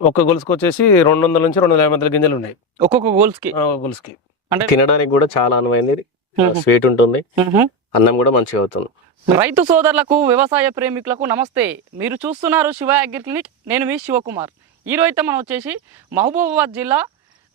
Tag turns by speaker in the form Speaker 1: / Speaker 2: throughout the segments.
Speaker 1: ఒక్క గొలుసుకు వచ్చేసి రెండు వందల నుంచి రెండు వందల యాభై గింజలు ఉన్నాయి.
Speaker 2: ఒక్కొక్క గోల్స్కి
Speaker 1: ఆ, ఒక గొలుసుకి.
Speaker 3: అంటే తినడానికి కూడా చాలా అనువైంది. స్వీట్ ఉంటుంది. అన్నం కూడా మంచిగా అవుతుంది.
Speaker 2: రైతు సోదరులకు వ్యవసాయ ప్రేమికులకు నమస్తే. మీరు చూస్తున్నారు శివ అగ్రి క్లినిక్. నేను మీ శివకుమార్. ఈరోజు అయితే మనం వచ్చేసి మహబూబాబాద్ జిల్లా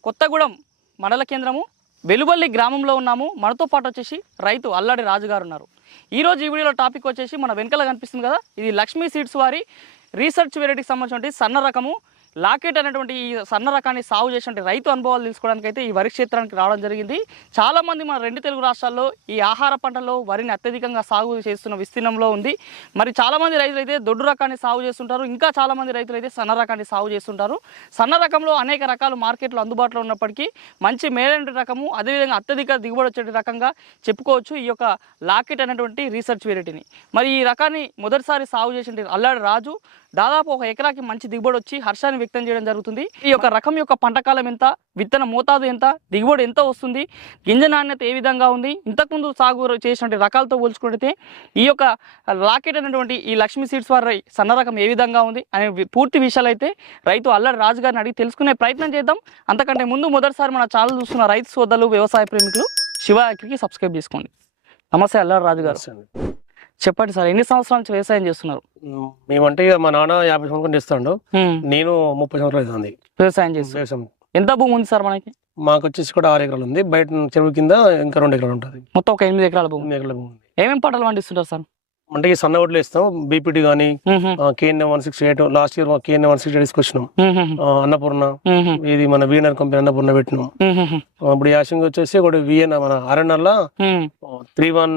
Speaker 2: కొత్తగూడెం మండల కేంద్రము వెలువల్లి గ్రామంలో ఉన్నాము. మనతో పాటు వచ్చేసి రైతు అల్లడి రాజు గారు ఉన్నారు. ఈరోజు ఈ వీడియోలో టాపిక్ వచ్చేసి మన వెనకాల కనిపిస్తుంది కదా ఇది లక్ష్మీ సీడ్స్ వారి రీసెర్చ్ వెరైటీకి సంబంధించిన సన్న రకము. లాకెట్ అనేటువంటి ఈ సన్న రకాన్ని సాగు చేసినటువంటి రైతు అనుభవాలు తెలుసుకోవడానికి అయితే ఈ వరి క్షేత్రానికి రావడం జరిగింది. చాలామంది మన రెండు తెలుగు రాష్ట్రాల్లో ఈ ఆహార పంటలో వరిని అత్యధికంగా సాగు చేస్తున్న విస్తీర్ణంలో ఉంది. మరి చాలామంది రైతులు అయితే దొడ్డు రకాన్ని సాగు చేస్తుంటారు. ఇంకా చాలామంది రైతులు అయితే సన్న రకాన్ని సాగు చేస్తుంటారు. సన్న రకంలో అనేక రకాలు మార్కెట్లో అందుబాటులో ఉన్నప్పటికీ మంచి మేలైన రకము అదేవిధంగా అత్యధిక దిగుబడి వచ్చే రకంగా చెప్పుకోవచ్చు ఈ యొక్క లాకెట్ అనేటువంటి రీసెర్చ్ వెరైటీని. మరి ఈ రకాన్ని మొదటిసారి సాగు చేసిన అల్లాడు రాజు దాదాపు ఒక ఎకరాకి మంచి దిగుబడి వచ్చి హర్షాన్ని వ్యక్తం చేయడం జరుగుతుంది. ఈ యొక్క రకం యొక్క పంట కాలం ఎంత? విత్తన మోతాదు ఎంత? దిగుబడి ఎంత వస్తుంది? గింజ నాణ్యత ఏ విధంగా ఉంది? ఇంతకుముందు సాగు చేసినటువంటి రకాలతో పోల్చుకుంటే ఈ యొక్క లాకెట్ అనేటువంటి ఈ లక్ష్మీ సీడ్స్ వారి సన్న రకం ఏ విధంగా ఉంది అనే పూర్తి విషయాలు అయితే రైతు అల్లరి రాజు గారిని అడిగి తెలుసుకునే ప్రయత్నం చేద్దాం. అంతకంటే ముందు మొదటిసారి మన ఛానల్ చూస్తున్న రైతు సోదరులు వ్యవసాయ ప్రేమికులు శివ యాక్కి సబ్స్క్రైబ్ చేసుకోండి. నమస్తే అల్లరి రాజు గారు చెప్పండి సార్ ఎన్ని సంవత్సరాల నుంచి వ్యవసాయం చేస్తున్నారు?
Speaker 1: మేమంటే ఇక మా నాన్న యాభై సంవత్సరాలు చేస్తాడు. నేను ముప్పై సంవత్సరాలు అవుతుంది.
Speaker 2: వ్యవసాయం వ్యవసాయం. ఎంత భూమి ఉంది సార్ మనకి?
Speaker 1: మాకు వచ్చేసి కూడా ఆరు ఎకరాలు ఉంది. బయట చెరువు కింద ఇంకా రెండు ఎకరాలు ఉంటుంది.
Speaker 2: మొత్తం ఒక ఎనిమిది ఎకరాల భూమి. ఎకరాల భూమి ఏమేమి పంటలు పండిస్తుంటారు సార్?
Speaker 1: అంటే ఈ సన్న ఒడ్లు వేస్తాం. బీపీటీ కానీ KN one six eight last year KN one six eight తీసుకొచ్చినాం. అన్నపూర్ణ ఇది మన విఎన్ఆర్ కంపెనీ అన్నపూర్ణ పెట్టినాం. ఇప్పుడు యాసింగ్ వచ్చేసి ఒకటి విఎన్ మన ఆర్ఎన్ఆర్ లా three one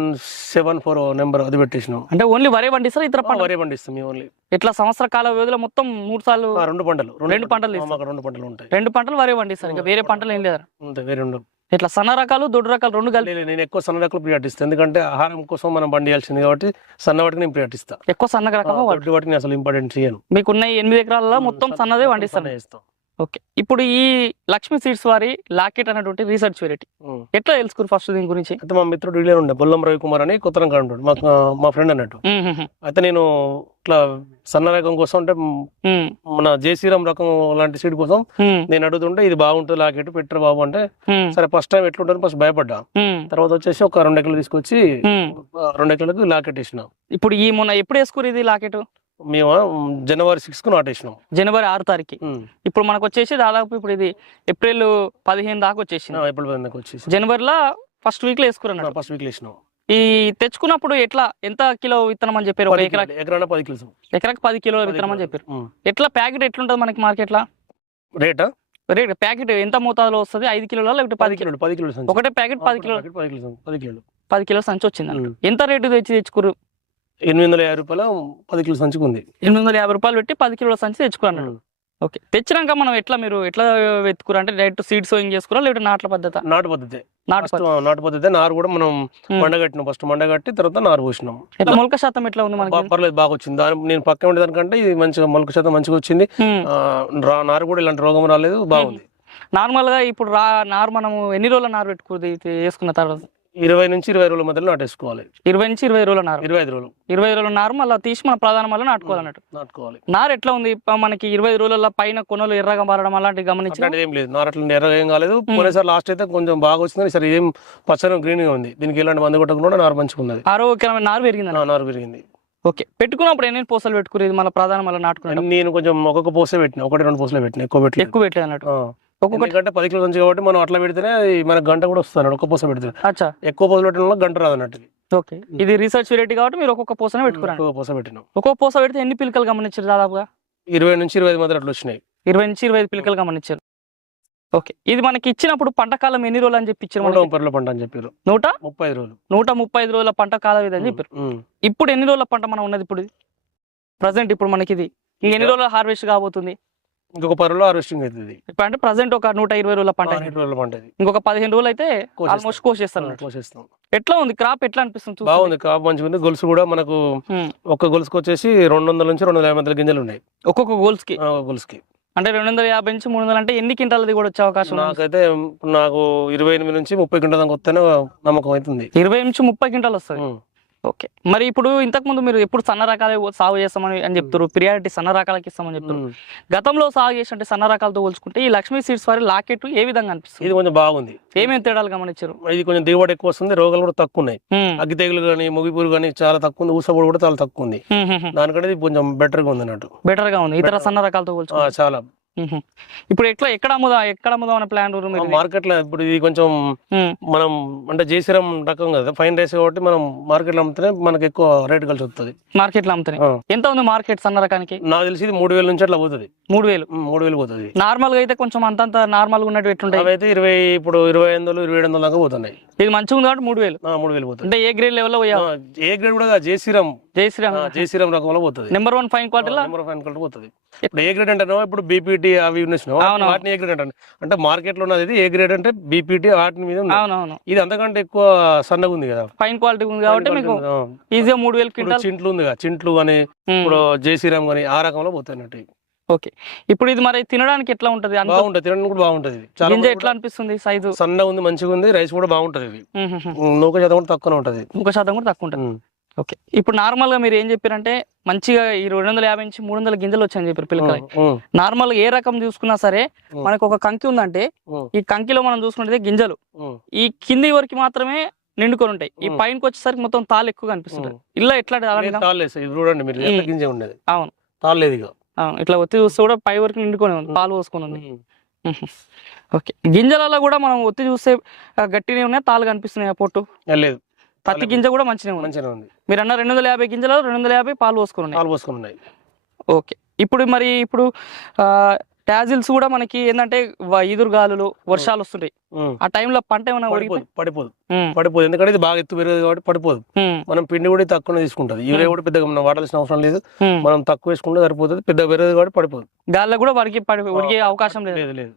Speaker 1: seven four number అది పెట్టేసినాం.
Speaker 2: అంటే ఓన్లీ వరే పండిస్తారు ఇతర
Speaker 1: వరే పండిస్తాం మేము ఓన్లీ.
Speaker 2: ఇట్లా సంవత్సర కాల వ్యవధిలో మొత్తం మూడు సార్లు? రెండు పంటలు రెండు పంటలు రెండు పంటలు ఉంటాయి. రెండు పంటలు వరే పండిస్తారు. ఇంకా వేరే పంటలు ఏం
Speaker 1: లేదు వేరే రెండు
Speaker 2: ఇట్లా సన్న రకాలు దొడ్డు రకాలు రెండు కలిపి
Speaker 1: నేను ఎక్కువ సన్న రకాలు ప్రియాటిస్తాను ఎందుకంటే ఆహారం కోసం మనం పండియాల్సింది కాబట్టి సన్న వాటికి నేను ప్రియాటిస్తా
Speaker 2: ఎక్కువ సన్న రకం
Speaker 1: దొడ్డి వాటికి నేను అసలు ఇంపార్టెంట్ చేయను
Speaker 2: మీకున్న ఎనిమిది ఎకరాలలో మొత్తం సన్న- సన్నదే సన్నదే వేస్తాం. ఓకే. ఇప్పుడు ఈ లక్ష్మీ సీడ్స్ వారి లాకెట్ అనేటువంటి రీసెర్చ్ వెరైటీ. ఎట్లా తెలుసుకురు ఫస్ట్ దీని గురించి?
Speaker 1: అయితే మా మిత్రుడు డీలర్ ఉండే బొల్లం రవికుమార్ అని కొత్త రంగా ఉంటాడు. ఆ, మా ఫ్రెండ్ అన్నట్టు. అయితే నేను ఇట్లా సన్న రకం కోసం అంటే మ్, మన జయశ్రీరామ్ రకం లాంటి సీడ్ కోసం నేను అడుగుతుంటే ఇది బాగుంటుంది లాకెట్ పెట్టరు బాబు అంటే సరే ఫస్ట్ టైం ఎట్లుంటుంది ఫస్ట్ భయపడ్డా? తర్వాత వచ్చేసి ఒక రెండు ఎకరాలు తీసుకొచ్చి రెండు ఎకరాలకు లాకెట్ వేసినాం.
Speaker 2: ఇప్పుడు ఈ మొన్న ఎప్పుడు వేసుకురు ఇది లాకెట్?
Speaker 1: మేము జనవరి సిక్స్కు నాటేసినాం.
Speaker 2: జనవరి ఆరు తారీఖు. ఇప్పుడు మనకు వచ్చేసి దాదాపు ఇప్పుడు ఇది ఏప్రిల్ పదిహేను దాకా వచ్చేసింది.
Speaker 1: ఎప్పుడు పోయింది నాకు వచ్చేసి
Speaker 2: జనవరిలో ఫస్ట్ వీక్లో వేసుకున్నాడు ఫస్ట్ వీక్ వేసినాం. ఈ తెచ్చుకున్నప్పుడు ఎట్లా ఎంత కిలో విత్తనం అని చెప్పారు? ఒక
Speaker 1: పది కిలోలు.
Speaker 2: ఎకరాకి పది పది విత్తనం అని. చెప్పారు. ఎట్లా ప్యాకెట్ ఎట్లుంటది మనకి మార్కెట్లో రేటా? రేట్ ప్యాకెట్ ఎంత మోతాదులో వస్తుంది? ఐదు కిలోల లేకపోతే పది కిలో
Speaker 1: కిలోలు పది కిలోలు.
Speaker 2: ఒకటే ప్యాకెట్ పది కిలో పది కిలోలు పది కిలోలు. పది కిలో సంచి వచ్చింది. ఎంత రేటు తెచ్చి తెచ్చుకురు
Speaker 1: ఎనిమిది వందల యాభై రూపాయల పది కిలో సంచికి ఉంది
Speaker 2: ఎనిమిది వందల యాభై రూపాయలు పెట్టి పది కిలోల సంచి తెచ్చుకున్నాడు. ఓకే. తెచ్చినాక మనం ఎట్లా మీరు ఎట్లా వెతుకురా? అంటే డైరెక్ట్ సీడ్ సోయింగ్ చేసుకురా లేకపోతే నాట్ల పద్ధత? నాటు పద్ధతి. నాటు
Speaker 1: నాటు పద్ధతి నారు కూడా మనం. మండగట్టినాం ఫస్ట్ మండగట్టి తర్వాత నారు పోసినాం.
Speaker 2: ఎట్లా? మొలక శాతం ఎట్లా ఉంది
Speaker 1: మనకి? పర్లేదు బాగా వచ్చింది. దాని నేను పక్కన ఉండేదానికంటే ఇది మంచిగా మొలక శాతం మంచిగా వచ్చింది. నారు కూడా ఇలాంటి రోగం రాలేదు బాగుంది.
Speaker 2: నార్మల్గా ఇప్పుడు రా నారు మనము ఎన్ని రోజుల నారు పెట్టుకుది వేసుకున్న తర్వాత.
Speaker 1: ఇరవై నుంచి ఇరవై రోజుల మధ్యలో నాటేసుకోవాలి.
Speaker 2: ఇరవై నుంచి ఇరవై రోజుల నారు. ఇరవై ఐదు రోజులు. ఇరవై రోజుల నారు మళ్ళీ తీసి మన ప్రధాన మళ్ళీ నాటుకోవాలన్నట్టు. నాటుకోవాలి. నారు ఎట్లా ఉంది? ఇప్ప మనకి ఇరవై రోజుల పైన కొనలు ఎర్రగా మారడం అలాంటివి గమనించి
Speaker 1: ఏం లేదు. నారు అట్లా ఎర్రగా ఏం కాలేదు. పోయినసారి లాస్ట్ అయితే కొంచెం బాగా వచ్చింది సరే ఏం పచ్చని గ్రీన్గా ఉంది. దీనికి ఎలాంటి మందు కొట్టకుండా నారు మంచిగా ఉన్నది.
Speaker 2: ఆరోగ్యకరమైన నారు పెరిగింది
Speaker 1: నారు పెరిగింది.
Speaker 2: ఓకే. పెట్టుకున్నప్పుడు ఎన్ని పూసలు పెట్టుకునేది మన ప్రధాన మళ్ళీ నాటుకున్నాడు
Speaker 1: నేను కొంచెం ఒక్కొక్క పోసే పెట్టిన. ఒకటి రెండు పోసలే పెట్టిన. ఎక్కువ పెట్టలేదు.
Speaker 2: ఎక్కువ పెట్టలేదు అన్నట్టు.
Speaker 1: ఆ. ఒక్కొక్కటి ఎందుకంటే పది కిలో నుంచి కాబట్టి మనం అట్లా పెడితేనే మన గంట కూడా వస్తుంది ఒక్క పూస పెడితే అచ్చా. ఎక్కువ పూస పెట్టడం వల్ల గంట రాదు అన్నట్టు
Speaker 2: ఓకే. ఇది రీసెర్చ్ వెరైటీ కాబట్టి మీరు ఒక్కొక్క పూసనే పెట్టుకున్నాను
Speaker 1: ఎక్కువ పూస పెట్టినాం.
Speaker 2: ఒక్కొక్క పూస పెడితే ఎన్ని పిలకలు గమనించారు దాదాపుగా?
Speaker 1: ఇరవై నుంచి ఇరవై ఐదు మధ్య అట్లా వచ్చినాయి.
Speaker 2: ఇరవై నుంచి ఇరవై ఐదు పిలకలు గమనించారు. ఓకే. ఇది మనకి ఇచ్చినప్పుడు పంట కాలం ఎన్ని రోజులు అని చెప్పి మనకి?
Speaker 1: ముప్పై రోజుల పంట అని చెప్పారు నూట? ముప్పై రోజులు.
Speaker 2: నూట ముప్పై ఐదు రోజుల పంట కాలం ఇది అని చెప్పారు. ఇప్పుడు ఎన్ని రోజుల పంట మనం ఉన్నది ఇప్పుడు ప్రజెంట్ ఇప్పుడు మనకి ఇది. ఎన్ని రోజుల హార్వెస్ట్ కాబోతుంది?
Speaker 1: ఇంకొక పది రోజులు హార్వెస్టింగ్ అవుతుంది.
Speaker 2: ఇప్పుడు అంటే ప్రజెంట్ ఒక నూట ఇరవై రోజుల పంట రోజుల పంట ఇంకొక పదిహేను రోజులు అయితే. ఆల్మోస్ట్ కోసేస్తాను కోసేస్తాం ఎట్లా ఉంది? క్రాప్ ఎట్లా అనిపిస్తుంది?
Speaker 1: బాగుంది కాపు మంచిగా ఉంది. గొలుసు కూడా మనకు. ఒక్క గొలుసుకు వచ్చేసి రెండు వందల నుంచి రెండు వందల యాభై మధ్య గింజలు ఉన్నాయి.
Speaker 2: ఒక్కొక్క గోల్స్కి ఆ, ఒక గొలుసుకి. అంటే రెండు వందల యాభై నుంచి మూడు వందలు అంటే ఎన్ని క్వింటాలది కూడా వచ్చే అవకాశం?
Speaker 1: నాకైతే నాకు ఇరవై ఎనిమిది నుంచి ముప్పై గంటల దాకా వస్తేనే నమ్మకం అవుతుంది.
Speaker 2: ఇరవై నుంచి ముప్పై క్వింటాలు వస్తుంది. ఉమ్. ఓకే. మరి ఇప్పుడు ఇంతకు ముందు మీరు ఎప్పుడు సన్న రకాలే సాగు చేస్తామని అని చెప్తారు ప్రియారిటీ సన్న రకాలకి ఇస్తామని చెప్తారు. గతంలో సాగు చేసినట్టు సన్న రకాలతో పోల్చుకుంటే ఈ లక్ష్మీ సీడ్స్ వారి లాకెట్ ఏ విధంగా అనిపిస్తుంది?
Speaker 1: ఇది కొంచెం బాగుంది.
Speaker 2: ఏమేమి తేడాలు గమనించారు?
Speaker 1: ఇది కొంచెం దిగుబడి ఎక్కువ వస్తుంది రోగాలు కూడా తక్కువ ఉన్నాయి. అగ్గి తెగులు కానీ ముగిపూరు కానీ చాలా తక్కువ ఉంది ఊసపొడి కూడా చాలా తక్కువ ఉంది. దానికంటే ఇది కొంచెం బెటర్గా ఉంది అన్నట్టు.
Speaker 2: బెటర్గా ఉంది ఇతర. సన్న రకాలతో
Speaker 1: పోల్చుకుంటే. చాలా.
Speaker 2: ఇప్పుడు ఎట్లా ఎక్కడ అమ్ముదాం ఎక్కడ అమ్ముదాం అనే ప్లాన్ మీరు
Speaker 1: మార్కెట్లో ఇప్పుడు ఇది కొంచెం. మనం అంటే జేసీరం రకం కదా ఫైన్ రైస్ కాబట్టి మనం మార్కెట్లో అమ్మితేనే మనకి ఎక్కువ రేట్ కలిసి వస్తుంది.
Speaker 2: మార్కెట్లో అమ్ముతాయి. ఎంత ఉంది మార్కెట్ సన్న రకానికి?
Speaker 1: నాకు తెలిసి మూడు వేల నుంచి అట్లా పోతుంది. మూడు వేలు? మూడు వేలు పోతుంది.
Speaker 2: నార్మల్గా అయితే కొంచెం అంతంత నార్మల్గా ఉన్నట్టు ఎట్లుంటాయి?
Speaker 1: అవి అయితే ఇరవై ఇప్పుడు ఇరవై ఐదు వందలు ఇరవై ఏడు వందల దాకా పోతున్నాయి.
Speaker 2: ఇది మంచిగా ఉంది కాబట్టి మూడు వేలు? మూడు వేలు పోతుంది. అంటే ఏ గ్రేడ్ లెవెల్లో
Speaker 1: ఏ గ్రేడ్ కూడా జేసీరం జై శ్రీరామ్ ఆ, జేసీరం రకంలో పోతుంది. నెంబర్ వన్ ఫైన్ నెంబర్ కల్టర్ పోతుంది. ఇప్పుడు ఏ గ్రేడ్ అంటేనో ఇప్పుడు బీపీటీ అవి. వాటిని ఏ గ్రేడ్ అంటే అంటే మార్కెట్లో ఉన్నది ఏ గ్రేడ్ అంటే బీపీటీ వాటి మీద. అవునవును. ఇది అంతకంటే ఎక్కువ సన్నగా ఉంది కదా?
Speaker 2: ఫైన్ క్వాలిటీ ఉంది కాబట్టి మీకు ఆ. ఈజీగా మూడు వేలు
Speaker 1: చింట్లు ఉంది కదా? చింట్లు అని ఇప్పుడు జేసీరామ్ కానీ ఆ రకంలో ఇవి.
Speaker 2: ఓకే. ఇప్పుడు ఇది మరి తినడానికి ఎట్లా ఉంటది?
Speaker 1: బాగుంటది. తినడానికి కూడా బాగుంటది
Speaker 2: గింజ ఎట్లా అనిపిస్తుంది సైజు
Speaker 1: సన్నగా ఉంది మంచిగా ఉంది రైస్ కూడా బాగుంటది ఇది. నూక శాతం కూడా తక్కువనే ఉంటది.
Speaker 2: ఇంకో శాతం కూడా తక్కువ ఉంటుంది. ఓకే. ఇప్పుడు నార్మల్గా మీరు ఏం చెప్పారంటే మంచిగా ఈ రెండు వందల యాభై నుంచి మూడు వందల గింజలు వచ్చాయని చెప్పారు పిల్లకాయ నార్మల్ ఏ రకం చూసుకున్నా సరే. మనకు ఒక కంకి ఉందంటే ఈ కంకిలో మనం చూసుకుంటే గింజలు. ఈ కింది వరకు మాత్రమే నిండుకొని ఉంటాయి ఈ. పైనకి వచ్చేసరికి మొత్తం తాళ్ళు ఎక్కువ కనిపిస్తుంది ఉమ్. ఇలా ఎట్లా
Speaker 1: చూడండి మీరు ఎంత ఉమ్. గింజ ఉండేది. అవును.
Speaker 2: ఇట్లా ఒత్తి చూస్తే కూడా పై వరకు నిండుకొని ఉంది. పాలు పోసుకొని ఉంది. ఓకే. గింజలలో కూడా మనం ఒత్తి చూస్తే గట్టినే ఉన్నాయి తాళ్ళు కనిపిస్తున్నాయి ఆ పొట్టు లేదు. పత్తి గింజ కూడా మంచిగా మంచిగా ఉంది. మీరు అన్న రెండు వందల యాభై గింజలు రెండు వందల యాభై పాలు పోసుకొని
Speaker 1: ఉన్నాయి. పాలు పోసుకొని ఉన్నాయి.
Speaker 2: ఓకే. ఇప్పుడు మరి ఇప్పుడు టాజిల్స్ కూడా మనకి ఏంటంటే ఈదురుగాలులు వర్షాలు వస్తుంటాయి. ఆ టైంలో పంట ఏమైనా పడిపోదు
Speaker 1: పడిపోదు. పడిపోదు. ఎందుకంటే ఇది బాగా ఎత్తు పెరగదు కాబట్టి పడిపోదు. మనం పిండి కూడా తక్కువ తీసుకుంటది. యూరియా కూడా పెద్దగా మనం వాడాల్సిన అవసరం లేదు. మనం తక్కువ వేసుకుంటే సరిపోతుంది. పెద్ద పెరగదు కాబట్టి పడిపోదు.
Speaker 2: గాల్లో కూడా వడికి పడి ఉడికే అవకాశం లేదు లేదు.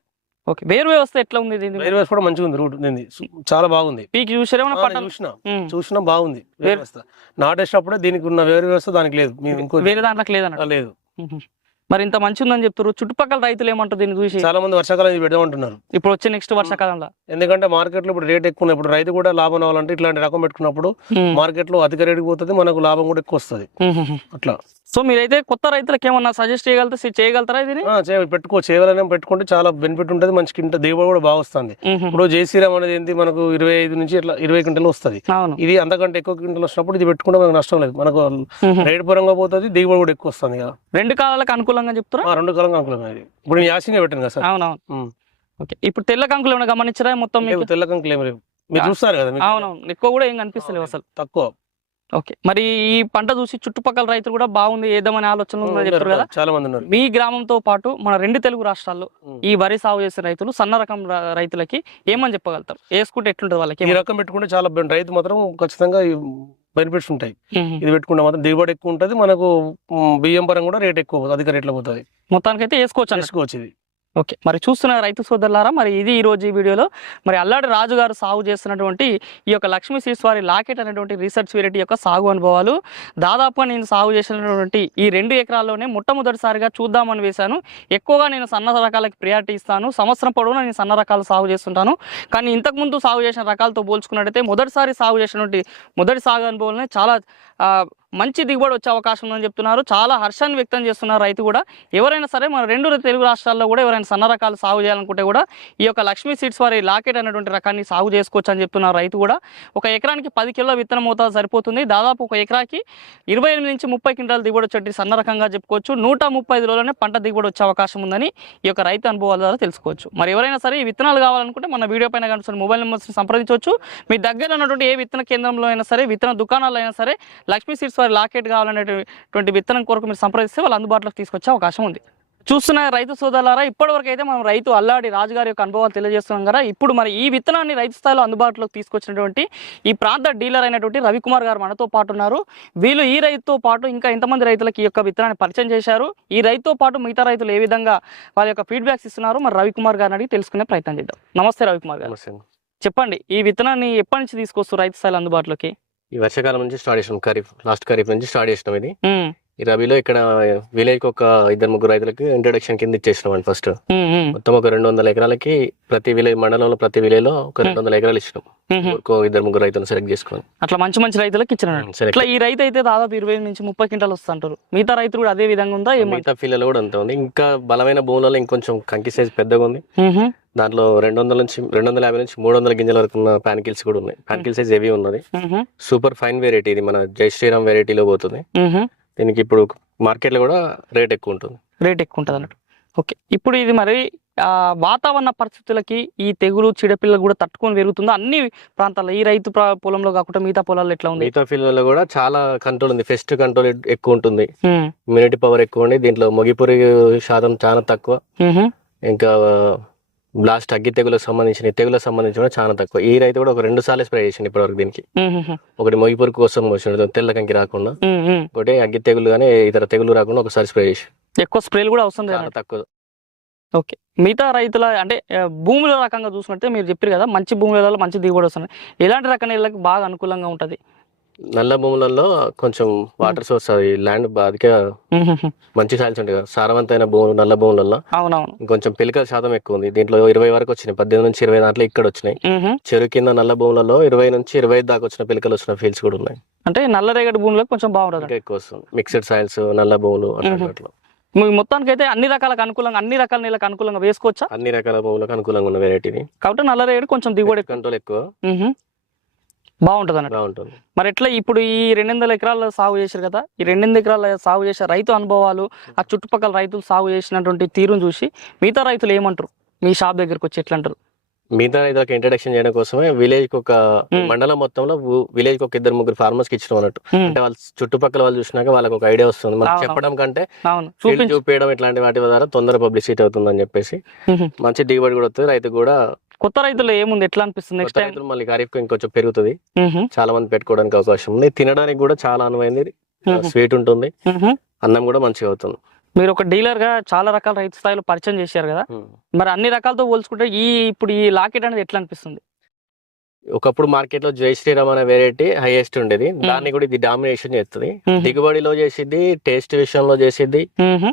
Speaker 2: ఓకే. వేరు వ్యవస్థ ఎట్లా ఉంది
Speaker 1: దీని వేరు వేసి కూడా మంచిగా ఉంది రూట్ దీన్ని. చాలా బాగుంది.
Speaker 2: పీక్ చూసారేమో ఆ, పంట?
Speaker 1: నేను చూసిన. చూసినా బాగుంది. వేరు వ్యవస్థ. నాటేసినప్పుడే దీనికి ఉన్న వేరు వ్యవస్థ దానికి లేదు.
Speaker 2: మేము ఇంకో వేరే దాంట్లోకి లేదు. మరి ఇంత మంచి ఉందని చెప్తారు చుట్టుపక్కల రైతులు ఏమంటారు దీన్ని చూసి?
Speaker 1: చాలా మంది వర్షాకాలం ఇది పెడదామంటున్నారు.
Speaker 2: ఇప్పుడు వచ్చే నెక్స్ట్ వర్షాకాలంలో.
Speaker 1: ఎందుకంటే మార్కెట్లో ఇప్పుడు రేట్ ఎక్కువ ఉన్నాయి. ఇప్పుడు రైతు కూడా లాభం రావాలంటే ఇట్లాంటి రకం పెట్టుకున్నప్పుడు. మార్కెట్లో అధిక రేటుకి పోతుంది మనకు లాభం కూడా ఎక్కువ వస్తుంది.
Speaker 2: అట్లా. సో మీరైతే కొత్త రైతులకు ఏమన్నా సజెస్ట్ చేయగలుగుతా చేయగలుగుతారా
Speaker 1: ఇది పెట్టుకో చేయగలనే పెట్టుకుంటే చాలా బెనిఫిట్ ఉంటుంది. మంచి కింట దిగుబడి కూడా బాగా వస్తుంది. ఇప్పుడు జేసీరామ్ అనేది ఏంటి మనకు ఇరవై ఐదు నుంచి ఇట్లా ఇరవై క్వింటల్ వస్తుంది. అవును. ఇది అంతకంటే ఎక్కువ క్వింటల్ వచ్చినప్పుడు ఇది పెట్టుకుంటే మనకు నష్టం లేదు. మనకు. రేట్ పరంగా పోతుంది దిగుబడి కూడా ఎక్కువ వస్తుంది కదా.
Speaker 2: రెండు కాలాలకు అనుకూలంగా చెప్తారా?
Speaker 1: ఆ, రెండు కాలం కంకులు ఇది. ఇప్పుడు యాసింగ్ పెట్టాను కదా సార్. అవునవును.
Speaker 2: ఓకే. ఇప్పుడు తెల్ల కంకులు ఏమైనా గమనించరా మొత్తం
Speaker 1: తెల్ల కంకులు ఏమి లేవు. మీరు చూస్తారు కదా
Speaker 2: అవునవును. ఎక్కువ కూడా ఏం కనిపిస్తలేవు అసలు. తక్కువ. ఓకే. మరి ఈ పంట చూసి చుట్టుపక్కల రైతులు కూడా బాగుంది ఏదమని ఆలోచన ఉందని చెప్తారు కదా? చాలా మంది ఉన్నారు. మీ గ్రామంతో పాటు మన రెండు తెలుగు రాష్ట్రాల్లో. ఈ వరి సాగు చేసే రైతులు సన్న రకం రైతులకి ఏమని చెప్పగలుగుతారు? వేసుకుంటే ఎట్లుంటుంది వాళ్ళకి
Speaker 1: ఈ రకం పెట్టుకుంటే చాలా రైతు మాత్రం ఖచ్చితంగా బెనిఫిట్స్ ఉంటాయి. ఇది పెట్టుకుంటే మాత్రం దిగుబడి ఎక్కువ ఉంటుంది మనకు బియ్యం పరంగా కూడా రేట్ ఎక్కువ అధిక రేట్లో పోతుంది.
Speaker 2: మొత్తానికైతే వేసుకోవచ్చు. చేసుకోవచ్చు ఇది. ఓకే. మరి చూస్తున్న రైతు సోదరులారా మరి ఇది ఈ రోజు ఈ వీడియోలో మరి అల్లాడి రాజు గారు సాగు చేస్తున్నటువంటి ఈ యొక్క లక్ష్మీ సీడ్స్ వారి లాకెట్ అనేటువంటి రీసెర్చ్ వెరైటీ యొక్క సాగు అనుభవాలు. దాదాపుగా నేను సాగు చేసినటువంటి ఈ రెండు ఎకరాల్లోనే మొట్టమొదటిసారిగా చూద్దామని వేశాను. ఎక్కువగా నేను సన్న రకాలకి ప్రియారిటీ ఇస్తాను. సంవత్సరం పొడవునా నేను సన్న రకాలు సాగు చేస్తుంటాను. కానీ ఇంతకుముందు సాగు చేసిన రకాలతో పోల్చుకున్నట్టయితే మొదటిసారి సాగు చేసినటువంటి మొదటి సాగు అనుభవాలనే చాలా మంచి దిగుబడి వచ్చే అవకాశం ఉందని చెప్తున్నారు. చాలా హర్షాన్ని వ్యక్తం చేస్తున్నారు రైతు కూడా. ఎవరైనా సరే మన రెండు తెలుగు రాష్ట్రాల్లో కూడా ఎవరైనా సన్న రకాలు సాగు చేయాలనుకుంటే కూడా ఈ యొక్క లక్ష్మీ సీడ్స్ వారి లాకెట్ అనేటువంటి రకాన్ని సాగు చేసుకోవచ్చు అని చెప్తున్నారు రైతు కూడా. ఒక ఎకరానికి పది కిలోల విత్తనం మోతాదు సరిపోతుంది. దాదాపు ఒక ఎకరాకి ఇరవై ఎనిమిది నుంచి ముప్పై క్వింటాల దిగుబడి వచ్చేటి సన్న రకంగా చెప్పుకోవచ్చు. నూట ముప్పై ఐదు రోజుల్లోనే పంట దిగుబడి వచ్చే అవకాశం ఉందని ఈ యొక్క రైతు అనుభవాల ద్వారా తెలుసుకోవచ్చు. మరి ఎవరైనా సరే ఈ విత్తనాలు కావాలనుకుంటే మన వీడియో పైన కనిపిస్తున్న మొబైల్ నెంబర్స్ని సంప్రదించవచ్చు. మీ దగ్గర ఉన్నటువంటి ఏ విత్తన కేంద్రంలో అయినా సరే విత్తన దుకాణాల్లో అయినా సరే లక్ష్మీ సీడ్స్ వారి లాకెట్ కావాలనేటువంటి విత్తనం కొరకు మీరు సంప్రదిస్తే వాళ్ళు అందుబాటులోకి తీసుకొచ్చే అవకాశం ఉంది. చూస్తున్న రైతు సోదరులారా ఇప్పటివరకు అయితే మనం రైతు అల్లాడి రాజు గారి యొక్క అనుభవాలు తెలియజేస్తున్నాం కదా ఇప్పుడు మరి ఈ విత్తనాన్ని రైతు స్థాయిలో అందుబాటులోకి తీసుకొచ్చినటువంటి ఈ ప్రాంత డీలర్ అయినటువంటి రవికుమార్ గారు మనతో పాటు ఉన్నారు. వీళ్ళు ఈ రైతుతో పాటు ఇంకా ఎంతమంది రైతులకు ఈ యొక్క విత్తనాన్ని పరిచయం చేశారు? ఈ రైతుతో పాటు మిగతా రైతులు ఏ విధంగా వాళ్ళ యొక్క ఫీడ్బ్యాక్స్ ఇస్తున్నారు? మరి రవికుమార్ గారిని అడిగి తెలుసుకునే ప్రయత్నం చేద్దాం. నమస్తే రవికుమార్ గారు. చెప్పండి ఈ విత్తనాన్ని ఎప్పటి నుంచి తీసుకొస్తారు రైతు స్థాయిలో అందుబాటులోకి?
Speaker 1: ఈ వర్షాకాలం నుంచి స్టార్ట్ చేసినాం ఖరీఫ్ లాస్ట్ ఖరీఫ్ నుంచి స్టార్ట్ చేసినాం ఇది. ఈ రబీలో ఇక్కడ విలేజ్ ఒక ఇద్దరు ముగ్గురు రైతులకు ఇంట్రొడక్షన్ కింద ఇచ్చేసినాం ఫస్ట్ మొత్తం ఒక రెండు వందల ఎకరాలకి ప్రతి విలేజ్ మండలంలో ప్రతి విలేజ్లో ఒక రెండు వందల ఎకరాలు ఇచ్చినాం. ఇద్దరు ముగ్గురు రైతులను సెలెక్ట్ చేసుకొని.
Speaker 2: అట్లా మంచి మంచి రైతులకు ఇచ్చిన ఇట్లా ఈ రైతు అయితే దాదాపు ఇరవై నుంచి ముప్పై క్వింటాలు వస్తుంటారు. మిగతా రైతులు కూడా అదే విధంగా ఉందా
Speaker 1: మిగతా ఫీల్డ్ కూడా అంత ఉంది. ఇంకా బలమైన భూములలో ఇంకొంచెం కంకి సైజ్ పెద్దగా ఉంది. దాంట్లో రెండు వందల నుంచి రెండు వందల యాభై నుంచి మూడు వందల గింజల వరకు ఉన్న ప్యాన్కిల్స్ కూడా ఉన్నాయి. ప్యాన్కిల్ సైజ్ హెవీ ఉన్నది. సూపర్ ఫైన్ వెరైటీ ఇది మన జై శ్రీరామ్ వెరైటీలో పోతుంది. దీనికి ఇప్పుడు మార్కెట్లో కూడా రేట్ ఎక్కువ ఉంటుంది.
Speaker 2: రేట్ ఎక్కువ ఉంటుంది అన్నట్టు. ఓకే ఇప్పుడు ఇది మరి వాతావరణ పరిస్థితులకి ఈ తెగులు చీడపిల్లలు కూడా తట్టుకొని పెరుగుతుందో? అన్ని ప్రాంతాల్లో ఈ రైతు పొలంలో కాకుండా మిగతా పొలాల్లో ఎట్లా ఉంది?
Speaker 1: మిగతా ఫీల్డ్లో కూడా చాలా కంట్రోల్ ఉంది. ఫెస్ట్ కంట్రోల్ ఎక్కువ ఉంటుంది. ఇమ్యూనిటీ పవర్ ఎక్కువ ఉంది. దీంట్లో మొగిపురి శాతం చాలా తక్కువ. ఉమ్హు, ఇంకా బ్లాస్ట్ అగ్గి తెగులకు సంబంధించిన తెగులకు సంబంధించి కూడా చాలా తక్కువ. ఈ రైతు కూడా ఒక రెండు సార్లు స్ప్రే చేసింది ఇప్పటివరకు దీనికి. ఒకటి మొగిపురి కోసం వచ్చినట్టు తెల్ల కంకి రాకుండా. ఒకటి అగ్గి తెగులు కానీ ఇతర తెగులు రాకుండా ఒకసారి స్ప్రే చేసి.
Speaker 2: ఎక్కువ స్ప్రేలు కూడా అవసరం లేదు? చాలా తక్కువ. ఓకే. మిగతా రైతుల అంటే భూముల రకంగా చూసుకుంటే మీరు చెప్పారు కదా మంచి భూములలో మంచి దిగుబడి వస్తుంది. ఎలాంటి రకం నీళ్ళకి బాగా అనుకూలంగా ఉంటుంది?
Speaker 1: నల్ల భూములలో కొంచెం వాటర్ సోర్స్ అది ల్యాండ్ బాగా మంచి సాయిల్స్ ఉంటాయి కదా. సారవంతమైన భూములు నల్ల భూములలో అవునవును. ఇంకొంచెం పిలికల శాతం ఎక్కువ ఉంది. దీంట్లో ఇరవై వరకు వచ్చినాయి. పద్దెనిమిది నుంచి ఇరవై దాంట్లో ఇక్కడ వచ్చినాయి. చెరువు కింద నల్ల భూములలో ఇరవై నుంచి ఇరవై దాకా వచ్చిన పిలికలు వచ్చిన ఫీల్డ్స్ కూడా ఉన్నాయి.
Speaker 2: అంటే నల్లరేగడి భూములకు కొంచెం బాగుంటుంది
Speaker 1: ఎక్కువ వస్తుంది. మిక్స్డ్ సాయిల్స్ నల్ల భూములు
Speaker 2: మీ మొత్తానికి అయితే అన్ని రకాలకు అనుకూలంగా అన్ని రకాల నీళ్ళకి అనుకూలంగా వేసుకోవచ్చా?
Speaker 1: అన్ని రకాల భూములకు అనుకూలంగా ఉన్న వెరైటీని
Speaker 2: కాబట్టి నల్లరేగడి కొంచెం దిగుబడి ఎక్కువ. కంట్రోల్ ఎక్కువ. బాగుంటుంది అన్నట్టు బాగుంటుంది. మరి ఎట్లా ఇప్పుడు ఈ రెండు వందల ఎకరాల సాగు చేశారు కదా ఈ రెండు వందల ఎకరాల సాగు చేసే రైతు అనుభవాలు ఆ చుట్టుపక్కల రైతులు సాగు చేసినటువంటి తీరును చూసి మిగతా రైతులు ఏమంటారు? మీ షాప్ దగ్గరకు వచ్చి ఎట్లా అంటారు
Speaker 1: మిగతా రైతులకు ఇంట్రడక్షన్ చేయడం కోసమే విలేజ్కి ఒక. మండలం మొత్తంలో విలేజ్కి ఒక ఇద్దరు ముగ్గురు ఫార్మర్స్కి ఇచ్చిన అన్నట్టు. అంటే వాళ్ళ చుట్టుపక్కల వాళ్ళు చూసినాక వాళ్ళకి ఒక ఐడియా వస్తుంది. మనం. చెప్పడం కంటే చూపించడం ఇట్లాంటి వాటి ద్వారా తొందర పబ్లిసిటీ అవుతుందని చెప్పేసి మ్హూ. మంచి దిగుబడి కూడా వస్తుంది రైతు కూడా
Speaker 2: కొత్త రైతులు ఏముంది? ఎట్లా అనిపిస్తుంది నెక్స్ట్ టైం
Speaker 1: రైతులు మళ్ళీ ఖరీఫ్ ఇంకొంచెం పెరుగుతుంది. చాలా మంది పెట్టుకోవడానికి అవకాశం ఉంది. తినడానికి కూడా చాలా అనువైంది. స్వీట్ ఉంటుంది. అన్నం కూడా మంచిగా అవుతుంది. మీరు ఒక డీలర్గా చాలా రకాల రైతు స్థాయిలో పరిచయం చేశారు కదా? మరి అన్ని రకాలతో పోల్చుకుంటే ఈ ఇప్పుడు ఈ లాకెట్ అనేది ఎట్లా అనిపిస్తుంది? ఒకప్పుడు మార్కెట్లో జై శ్రీరామ్ అనే వెరైటీ హైయెస్ట్ ఉండేది. దాన్ని కూడా ఇది డామినేషన్ చేస్తుంది. దిగుబడిలో చేసిద్ది టేస్ట్ విషయంలో చేసిద్ది. మ్హూ.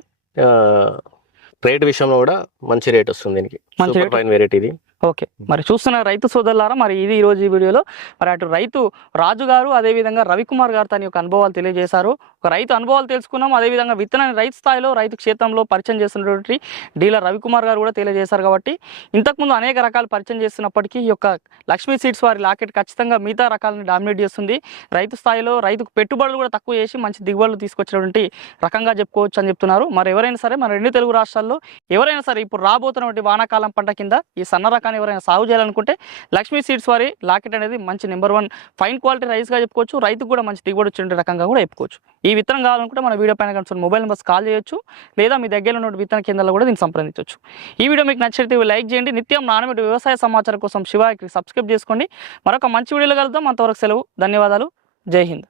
Speaker 1: రేట్ విషయంలో కూడా మంచి రేట్ వస్తుంది దీనికి. సూపర్? ఫైన్ వెరైటీ ఇది. ఓకే. మరి చూస్తున్న రైతు సోదరులారా మరి ఇది ఈరోజు ఈ వీడియోలో మరి అటు రైతు రాజు గారు అదేవిధంగా రవికుమార్ గారు తన యొక్క అనుభవాలు తెలియజేశారు. ఒక రైతు అనుభవాలు తెలుసుకున్నాం అదేవిధంగా విత్తనాన్ని రైతు స్థాయిలో రైతు క్షేత్రంలో పరిచయం చేస్తున్నటువంటి డీలర్ రవికుమార్ గారు కూడా తెలియజేశారు కాబట్టి ఇంతకుముందు అనేక రకాలు పరిచయం చేస్తున్నప్పటికీ ఈ యొక్క లక్ష్మీ సీడ్స్ వారి లాకెట్ ఖచ్చితంగా మిగతా రకాలను డామినేట్ చేస్తుంది. రైతు స్థాయిలో రైతుకు పెట్టుబడులు కూడా తక్కువ చేసి మంచి దిగుబడులు తీసుకొచ్చినటువంటి రకంగా చెప్పుకోవచ్చు అని చెప్తున్నారు. మరి ఎవరైనా సరే మన రెండు తెలుగు రాష్ట్రాల్లో ఎవరైనా సరే ఇప్పుడు రాబోతున్నటువంటి వానాకాలం పంట కింద ఈ సన్న రకం రకాన్ని ఎవరైనా సాగు చేయాలనుకుంటే లక్ష్మీ సీడ్స్ వారి లాకెట్ అనేది మంచి నెంబర్ వన్. ఫైన్ క్వాలిటీ రైస్గా చెప్పుకోవచ్చు. రైతుకు కూడా మంచి దిగుబడి వచ్చే రకంగా కూడా చెప్పుకోవచ్చు. ఈ విత్తనం కావాలనుకుంటే మన వీడియో పైన కనుక మొబైల్ నెంబర్స్ కాల్ చేయొచ్చు. లేదా మీ దగ్గర ఉన్న విత్తన కేంద్రాలు కూడా దీన్ని సంప్రదించవచ్చు. ఈ వీడియో మీకు నచ్చితే లైక్ చేయండి. నిత్యం నాణ్యమైన వ్యవసాయ సమాచారం కోసం శివాకి సబ్స్క్రైబ్ చేసుకోండి. మరొక మంచి వీడియోలో కలుద్దాం. అంతవరకు సెలవు. ధన్యవాదాలు. జై హింద్.